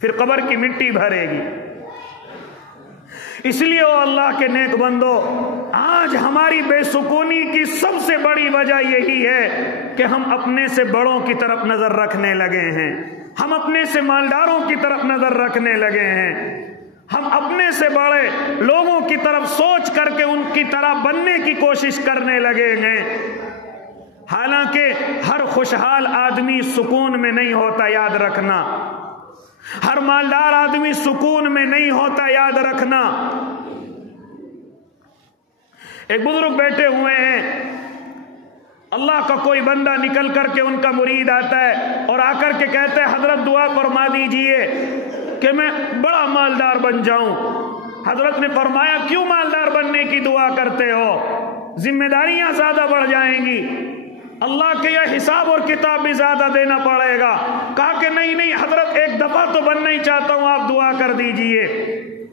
پھر قبر کی مٹی بھرے گی۔ اس لیے او اللہ کے نیک بندو، آج ہماری بے سکونی کی سب سے بڑی وجہ یہی ہے کہ ہم اپنے سے بڑوں کی طرف نظر رکھنے لگے ہیں، ہم اپنے سے مالداروں کی طرف نظر رکھنے لگے ہیں، ہم اپنے سے بڑے لوگوں کی طرف سوچ کر کے ان کی طرح بننے کی کوشش کرنے لگے ہیں۔ حالانکہ ہر خوشحال آدمی سکون میں نہیں ہوتا، یاد رکھنا، ہر مالدار آدمی سکون میں نہیں ہوتا، یاد رکھنا۔ ایک بزرگ بیٹھے ہوئے ہیں، اللہ کا کوئی بندہ نکل کر کے ان کا مرید آتا ہے اور آ کر کے کہتا ہے حضرت دعا فرما دیجئے کہ میں بڑا مالدار بن جاؤں۔ حضرت نے فرمایا کیوں مالدار بننے کی دعا کرتے ہو؟ ذمہ داریاں زیادہ بڑھ جائیں گی، اللہ کے یہ حساب اور کتاب بھی زیادہ دینا پڑے گا۔ کہا کہ نہیں نہیں حضرت، ایک دفعہ تو بننا ہی چاہتا ہوں، آپ دعا کر دیجئے۔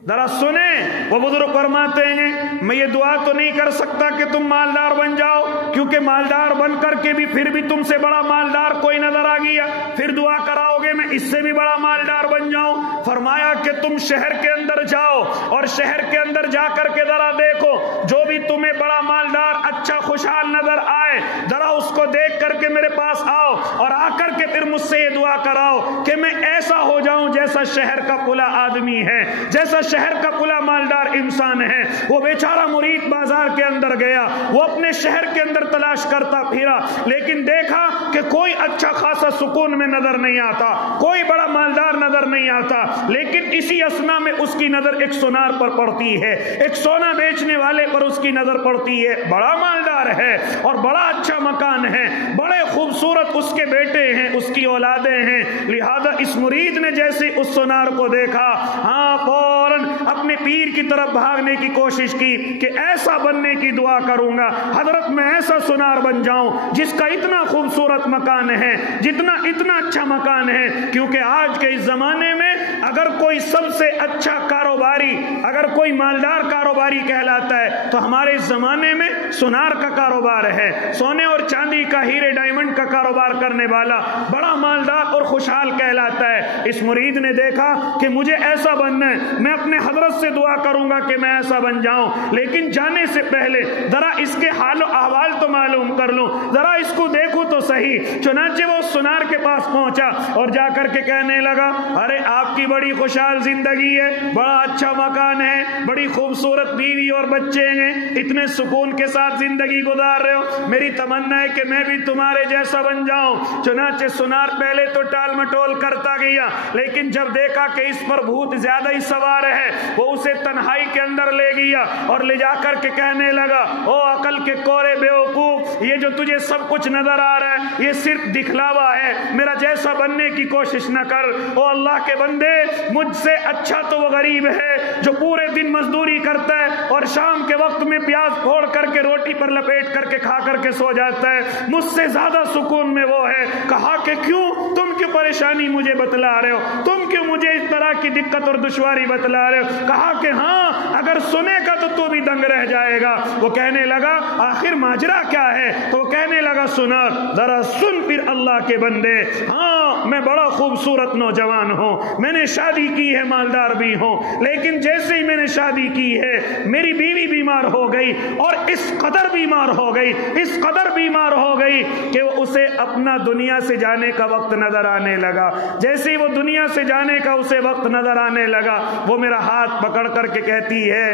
ذرا سنیں، وہ بزرگ فرماتے ہیں میں یہ دعا تو نہیں کر سکتا کہ تم مالدار بن جاؤ، کیونکہ مالدار بن کر کے بھی پھر بھی تم سے بڑا مالدار کوئی نظر آ گیا، پھر دعا کراؤ گے میں اس سے بھی بڑا مالدار بن جاؤں۔ فرمایا کہ تم شہر کے اندر جاؤ اور شہر کے اندر جا کر کے ذرا دیکھو، جو بھی تمہیں بڑا مالدار اچھا خوشحال نظر آئے ذرا اس کو دیکھ کر کے میرے پاس آؤ اور آ کر کے پھر مجھ سے یہ دعا کراؤ کہ میں ایسا ہو جاؤں جیسا شہر کا پلا آدمی ہے، جیسا شہر کا پلا مالدار انسان ہے۔ وہ بیچارہ مرید بازار کے اندر گیا، وہ اپنے شہر کے اندر تلاش کرتا پھرا، لیکن دیکھا کہ کوئی اچھا خاصا سکون میں نظر نہیں آتا، کوئی بڑا مالدار نظر نہیں آتا۔ لیکن اسی اسنا میں اس کی نظر ایک سونار پر پڑتی ہے، ایک سونا بیچنے والے پر اس کی نظر پڑتی ہے، بڑا مالدار ہے اور بڑا اچھا مکان ہے، بڑے خوبصورت اس کے بیٹے ہیں، اس کی اولادیں ہیں۔ لہذا اس مرید نے جیسے اس سونار کو دیکھا، ہاں فوراً اپنے پیر کی طرف بھاگنے کی کوشش کی کہ ایسا بننے کی دعا کروں گا حضرت، میں ایسا سونار بن جاؤں جس کا اتنا خوبصورت مکان ہے، اتنا اچھا مکان ہے۔ کیونکہ آج کے اس زمانے میں اگر کوئی سب سے اچھا کاروباری، اگر کوئی مالدار کاروباری کہلاتا ہے تو ہمارے اس زمانے میں سونار کا کاروبار ہے، سونے اور چاندی کا، ہیرے ڈائمنڈ کا کاروبار کرنے والا بڑا مالدار اور خوشحال کہلاتا ہے۔ اس مرید نے دیکھا کہ مجھے ایسا بننا ہے، میں اپنے حضرت سے دعا کروں گا کہ میں ایسا بن جاؤں، لیکن جانے سے پہلے ذرا اس کے حال و احوال تو معلوم کر لوں، ذرا اس کو دیکھوں تو صحیح۔ چنانچہ وہ سونار کے پاس پہنچا اور جا کر کے کہنے لگا ارے آپ کی بڑی خوشحال زندگی ہے، بڑا اچھا مکان ہے، بڑی خوبصورت بیوی اور بچے ہیں، اتنے سکون کے ساتھ زندگی گزار رہے ہو، میری تمنا ہے کہ میں بھی تمہارے جیسا بن جاؤں۔ چنانچہ سونار پہلے تو ٹال مٹول کرتا گیا، لیکن جب دیکھا کہ اس پر بھوت زیادہ ہی سوار ہے، وہ اسے تنہائی کے اندر لے گیا اور لے جا کر کے کہنے لگا او عقل کے کورے بیوقوف، یہ جو تجھے سب کچھ نظر آ رہا ہے یہ صرف دکھلاوا ہے، میرا جیسا بننے کی کوشش نہ کر۔ او اللہ کے بندے، مجھ سے اچھا تو وہ غریب ہے جو پورے دن مزدوری کرتا ہے اور شام کے وقت میں پیاز پھوڑ کر کے روٹی پر لپیٹ کر کے کھا کر کے سو جاتا ہے، مجھ سے زیادہ سکون میں وہ ہے۔ کہا کہ کیوں، تم کیوں پریشانی مجھے بتلا رہے ہو، تم کیوں مجھے اس طرح کی دقت اور دشواری بتلا رہے ہو؟ کہا کہ ہاں اگر سنے کا تو بھی دنگ رہ جائے گا۔ وہ کہنے لگا آخر ماجرا کیا ہے؟ تو کہنے لگا سنار ذرا سن پھر اللہ کے بندے، ہاں میں بڑا خوبصورت نوجوان ہوں، میں نے شادی کی ہے، مالدار بھی ہوں، لیکن جیسے ہی میں نے شادی کی ہے میری بیوی بیمار ہو گئی، اور اس قدر بیمار ہو گئی، اس قدر بیمار ہو گئی کہ اسے اپنا دنیا سے جانے کا وقت نظر آنے لگا۔ جیسے ہی وہ دنیا سے جانے کا اسے وقت نظر آنے لگا، وہ میرا ہاتھ پکڑ کر کے کہتی ہے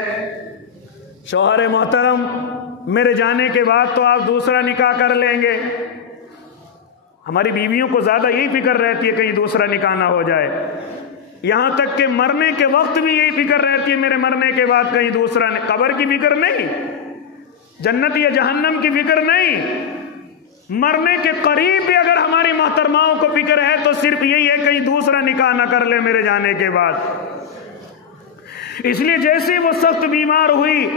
شوہر محترم میرے جانے کے بعد تو آپ دوسرا نکاح کر لیں گے۔ ہماری بیویوں کو زیادہ یہی فکر رہتی ہے کہیں دوسرا نکاح نہ ہو جائے، یہاں تک کہ مرنے کے وقت بھی یہی فکر رہتی ہے میرے مرنے کے بعد کہیں دوسرا، قبر کی فکر نہیں، جنت یا جہنم کی فکر نہیں، مرنے کے قریب بھی اگر ہماری محترماؤں کو فکر ہے تو صرف یہی ہے کہیں دوسرا نکاح نہ کر لے میرے جانے کے بعد۔ اس لیے جیسے وہ سخت بیمار ہوئی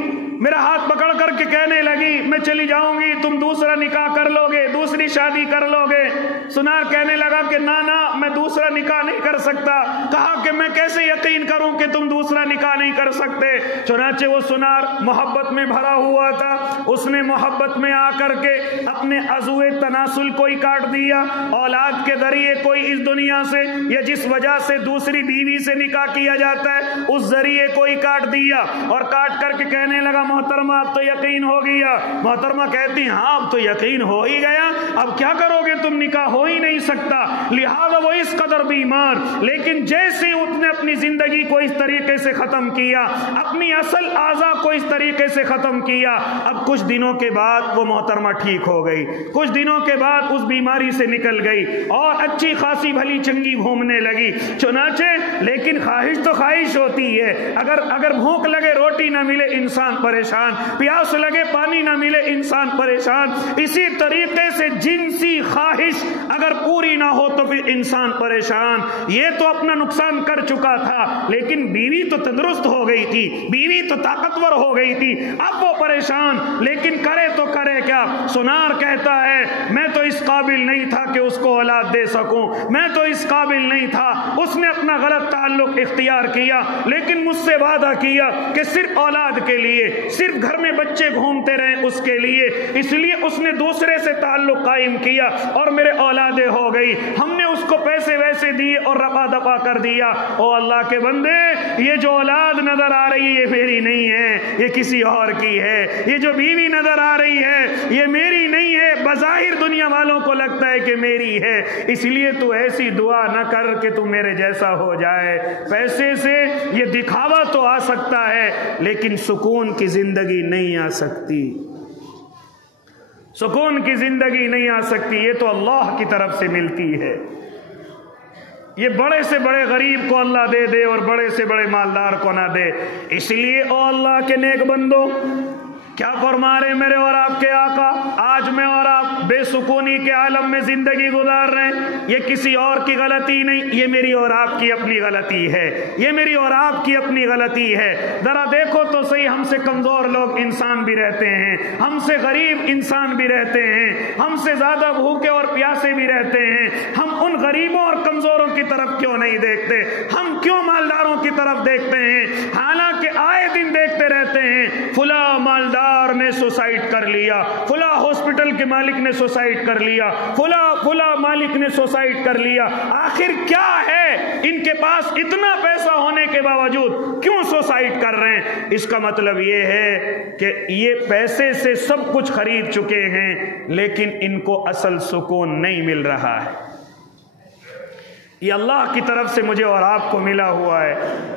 میرا ہاتھ پکڑ کر کے کہنے لگی میں چلی جاؤں گی، تم دوسرا نکاح کر لو گے، دوسری شادی کر لو گے۔ سنار کہنے لگا کہ نہ میں دوسرا نکاح نہیں کر سکتا۔ کہا کہ میں کیسے یقین کروں کہ تم دوسرا نکاح نہیں کر سکتے؟ چنانچہ وہ سنار محبت میں بھرا ہوا تھا، اس نے محبت میں آ کر کے اپنے عضوِ تناسل کو ہی کاٹ دیا، اولاد کے ذریعے کوئی اس دنیا سے یا جس وجہ سے دوسری بیوی سے نکاح کیا جاتا ہے اس ذریعے کو ہی کاٹ دیا، اور کاٹ کر کے کہنے لگا محترمہ اب تو یقین ہو گیا۔ محترمہ کہتی ہاں اب تو یقین ہو ہی گیا، اب کیا کرو گے تم، نکاح ہو ہی نہیں سکتا۔ لہذا وہ اس قدر بیمار، لیکن جیسے اس نے اپنی زندگی کو اس طریقے سے ختم کیا، اپنی اصل اعضاء کو اس طریقے سے ختم کیا، اب کچھ دنوں کے بعد وہ محترمہ ٹھیک ہو گئی، کچھ دنوں کے بعد اس بیماری سے نکل گئی اور اچھی خاصی بھلی چنگی گھومنے لگی۔ چنانچہ لیکن خواہش تو خواہش ہوتی ہے، اگر بھوک لگے روٹی نہ ملے انسان پریشان، پیاس لگے پانی نہ ملے انسان پریشان، اسی طریقے سے جنسی خواہش اگر پوری نہ ہو تو پھر انسان پریشان۔ یہ تو اپنا نقصان کر چکا تھا، لیکن بیوی تو تندرست ہو گئی تھی، بیوی تو طاقتور ہو گئی تھی، اب وہ پریشان، لیکن کرے تو کرے کیا؟ سنار کہتا ہے میں تو اس قابل نہیں تھا کہ اس کو اولاد دے سکوں، میں تو اس قابل نہیں تھا۔ اس نے اپنا غلط تعلق اختیار کیا، لیکن مجھ سے وعدہ کیا کہ صرف اولاد کے لیے، صرف گھر میں بچے گھومتے رہیں اس کے لیے، اس لیے اس نے دوسرے سے تعلق قائم کیا اور میرے اولادیں ہو گئی، ہم نے اس کو پیسے ویسے دیے اور رفع دفع کر دیا۔ او اللہ کے بندے یہ جو اولاد نظر آ رہی ہے یہ میری نہیں ہے، یہ کسی اور کی ہے، یہ جو بیوی نظر آ رہی ہے یہ میری نہیں ہے، بظاہر دنیا والوں کو لگتا ہے کہ میری ہے، اس لیے تو ایسی دعا نہ کر کہ تو میرے جیسا ہو جائے۔ پیسے سے یہ دکھاوا تو آ سکتا ہے لیکن سکون کی زندگی نہیں آ سکتی، سکون کی زندگی نہیں آ سکتی، یہ تو اللہ کی طرف سے ملتی ہے۔ یہ بڑے سے بڑے غریب کو اللہ دے دے اور بڑے سے بڑے مالدار کو نہ دے۔ اس لیے او اللہ کے نیک بندو کیا فرما رہے میرے اور آپ کے آقا؟ آج میں اور آپ بے سکونی کے عالم میں زندگی گزار رہے ہیں، یہ کسی اور کی غلطی نہیں، یہ میری اور آپ کی اپنی غلطی ہے، یہ میری اور آپ کی اپنی غلطی ہے۔ ذرا دیکھو تو صحیح، ہم سے کمزور لوگ انسان بھی رہتے ہیں، ہم سے غریب انسان بھی رہتے ہیں، ہم سے زیادہ بھوکے اور پیاسے بھی رہتے ہیں، ہم ان غریبوں اور کمزوروں کی طرف کیوں نہیں دیکھتے؟ ہم کیوں مالداروں کی طرف دیکھتے ہیں؟ حالانکہ آئے دن دیکھتے رہتے ہیں فلاں مالدار نے سوسائڈ کر لیا، فلاں ہاسپٹل کے مالک نے سوسائڈ کر لیا، فلاں مالک نے سوسائڈ کر لیا۔ آخر کیا ہے ان کے پاس اتنا پیسہ ہونے کے باوجود کیوں سوسائڈ کر رہے ہیں؟ اس کا مطلب یہ ہے کہ یہ پیسے سے سب کچھ خرید چکے ہیں لیکن ان کو اصل سکون نہیں مل رہا ہے۔ یہ اللہ کی طرف سے مجھے اور آپ کو ملا ہوا ہے،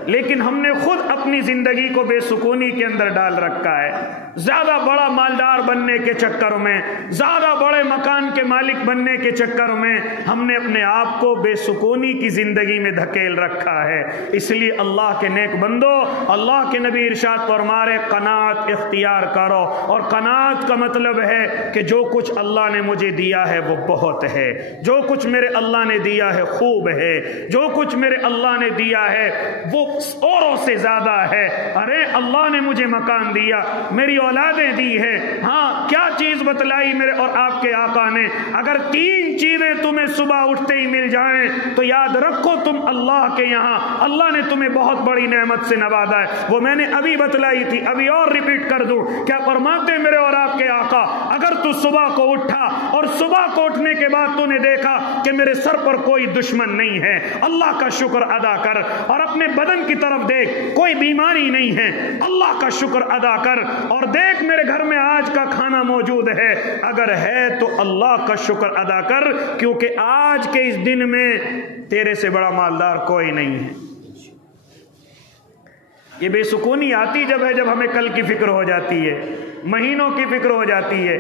لیکن ہم نے خود اپنی زندگی کو بے سکونی کے اندر ڈال رکھا ہے۔ زیادہ بڑا مالدار بننے کے چکر میں، زیادہ بڑے مکان کے مالک بننے کے چکر میں ہم نے اپنے آپ کو بے سکونی کی زندگی میں دھکیل رکھا ہے۔ اس لیے اللہ کے نیک بندو، اللہ کے نبی ارشاد فرما رہے قناعت اختیار کرو، اور قناعت کا مطلب ہے کہ جو کچھ اللہ نے مجھے دیا ہے وہ بہت ہے، جو کچھ میرے اللہ نے دیا ہے خوب ہے, جو کچھ میرے اللہ نے دیا ہے وہ اوروں سے زیادہ ہے. ارے اللہ نے مجھے مکان دیا, میری اولادیں دی ہیں, ہاں کیا چیز بتلائی میرے اور آپ کے آقا نے, اگر 3 چیزیں تمہیں صبح اٹھتے ہی مل جائیں تو یاد رکھو تم اللہ کے یہاں, اللہ نے تمہیں بہت بڑی نعمت سے نوازا ہے. وہ میں نے ابھی بتلائی تھی, ابھی اور ریپیٹ کر دوں. کیا فرماتے میرے اور آپ کے آقا, اگر تو صبح کو اٹھا اور صبح کو اٹھنے کے بعد تو نے دیکھا کہ میرے سر پر کوئی دشمن نہیں ہے, اللہ کا شکر ادا کر, اور اپنے بدن کی طرف دیکھ, کوئی بیماری نہیں ہے, اللہ کا شکر ادا کر, اور دیکھ میرے گھر میں آج کا کھانا موجود ہے, اگر ہے تو اللہ کا شکر ادا کر, کیونکہ آج کے اس دن میں تیرے سے بڑا مالدار کوئی نہیں ہے. یہ بے سکونی آتی جب ہے, جب ہمیں کل کی فکر ہو جاتی ہے, مہینوں کی فکر ہو جاتی ہے,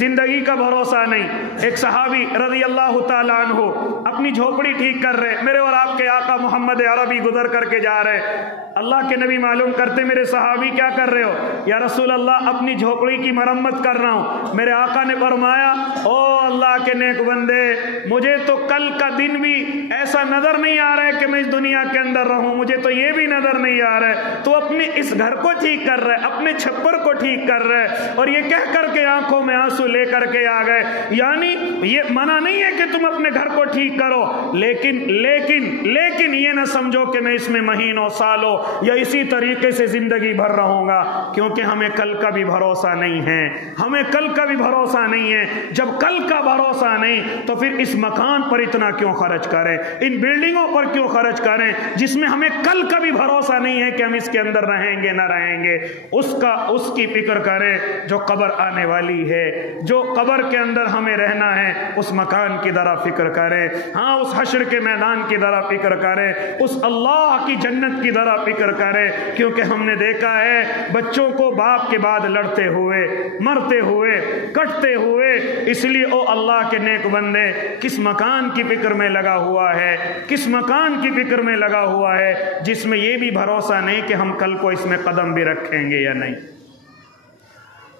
زندگی کا بھروسہ نہیں. ایک صحابی رضی اللہ تعالیٰ عنہ اپنی جھوپڑی ٹھیک کر رہے, میرے اور آپ کے آقا محمد عربی گزر کر کے جا رہے. اللہ کے نبی معلوم کرتے, میرے صحابی کیا کر رہے ہو؟ یا رسول اللہ اپنی جھوپڑی کی مرمت کر رہا ہوں. میرے آقا نے فرمایا, او اللہ کے نیک بندے, مجھے تو کل کا دن بھی ایسا نظر نہیں آ رہا ہے کہ میں اس دنیا کے اندر رہوں, مجھے تو یہ بھی نظر نہیں آ رہا ہے تو اپنے اس گھر کو ٹھیک کر رہے, اپنے چھپر کو ٹھیک کر رہے, اور یہ کہہ کر کے آنکھوں میں آنسو لے کر کے آ گئے. یعنی یہ منع نہیں ہے کہ تم اپنے گھر کو ٹھیک کرو, لیکن یہ نہ سمجھو کہ میں اس میں مہینوں سالوں یا اسی طریقے سے زندگی بھر رہوں گا, کیونکہ ہمیں کل کا بھی بھروسہ نہیں ہے, ہمیں کل کا بھی بھروسہ نہیں ہے. جب کل کا بھروسہ نہیں تو پھر اس مکان پر اتنا کیوں خرچ کریں, ان بلڈنگوں پر کیوں خرچ کریں جس میں ہمیں کل کا بھی بھروسہ نہیں ہے کہ ہم اس کے اندر رہیں گے نہ رہیں گے. اس کی فکر کریں جو قبر آنے والی ہے, جو قبر کے اندر ہمیں رہنا ہے, اس مکان کی ذرا فکر کریں. ہاں اس حشر کے میدان کی ذرا فکر کریں, اس اللہ کی جنت کی ذرا فکر کریں, کیونکہ ہم نے دیکھا ہے بچوں کو باپ کے بعد لڑتے ہوئے, مرتے ہوئے, کٹتے ہوئے. اس لیے او اللہ کے نیک بندے, کس مکان کی فکر میں لگا ہوا ہے, کس مکان کی فکر میں لگا ہوا ہے جس میں یہ بھی بھروسہ نہیں کہ ہم کل کو اس میں قدم بھی رکھیں گے یا نہیں.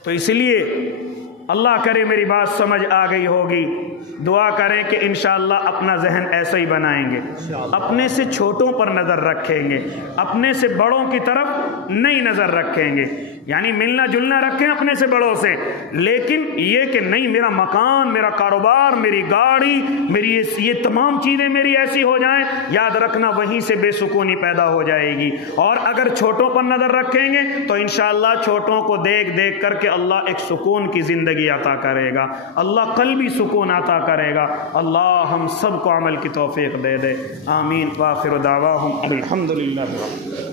تو اس لیے اللہ کرے میری بات سمجھ آ گئی ہوگی. دعا کریں کہ انشاءاللہ اپنا ذہن ایسا ہی بنائیں گے, اپنے سے چھوٹوں پر نظر رکھیں گے, اپنے سے بڑوں کی طرف نہیں نظر رکھیں گے. یعنی ملنا جلنا رکھیں اپنے سے بڑوں سے, لیکن یہ کہ نہیں میرا مکان, میرا کاروبار, میری گاڑی, میری یہ تمام چیزیں میری ایسی ہو جائیں, یاد رکھنا وہیں سے بے سکونی پیدا ہو جائے گی. اور اگر چھوٹوں پر نظر رکھیں گے تو انشاءاللہ چھوٹوں کو دیکھ دیکھ کر کے اللہ ایک سکون کی زندگی عطا کرے گا, اللہ قلبی سکون عطا کرے گا. اللہ ہم سب کو عمل کی توفیق دے دے, آمین. وآخر دعواہم الحمدللہ.